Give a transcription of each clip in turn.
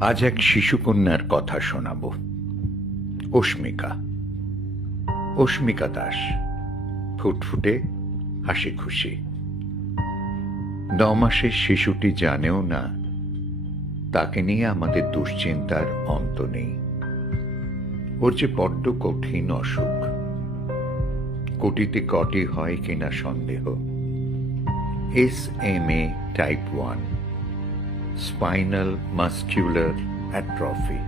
আজ এক শিশুকন্যার কথা শোনাব। অস্মিকা। অস্মিকা দাস, ফুটফুটে, হাসি খুশি। 9 মাসের শিশুটি জানেও না তাকে নিয়ে আমাদের দুশ্চিন্তার অন্ত নেই। ওর যে বড্ড কঠিন অসুখ, কোটিতে কটি হয় কিনা সন্দেহ। SMA type 1, spinal muscular atrophy,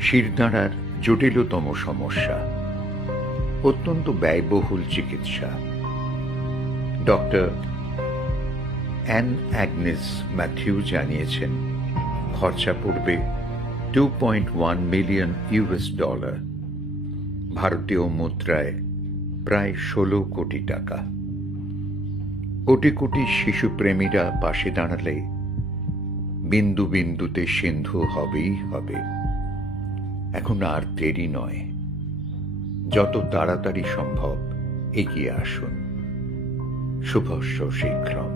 শিরদাঁড়ার জটিলতম সমস্যা, অত্যন্ত ব্যয়বহুল চিকিৎসা। ডক্টর অ্যান অ্যাগনেস ম্যাথিউ জানিয়েছেন খরচা পড়বে $2.1 মিলিয়ন, ভারতীয় মুদ্রায় প্রায় 16 কোটি টাকা। কোটি কোটি শিশুপ্রেমীরা পাশে দাঁড়ালে বিন্দু বিন্দুতে সিন্ধু হবেই হবে। এখন আর দেরি নয়, যত তাড়াতাড়ি সম্ভব এগিয়ে আসুন। শুভস্য শীঘ্রম।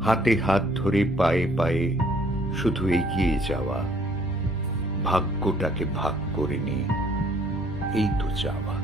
হাতে হাত ধরে পায়ে পায়ে শুধু এগিয়ে যাওয়া, ভাগ্যটাকে ভাগ করে নিয়ে এই তো যাওয়া।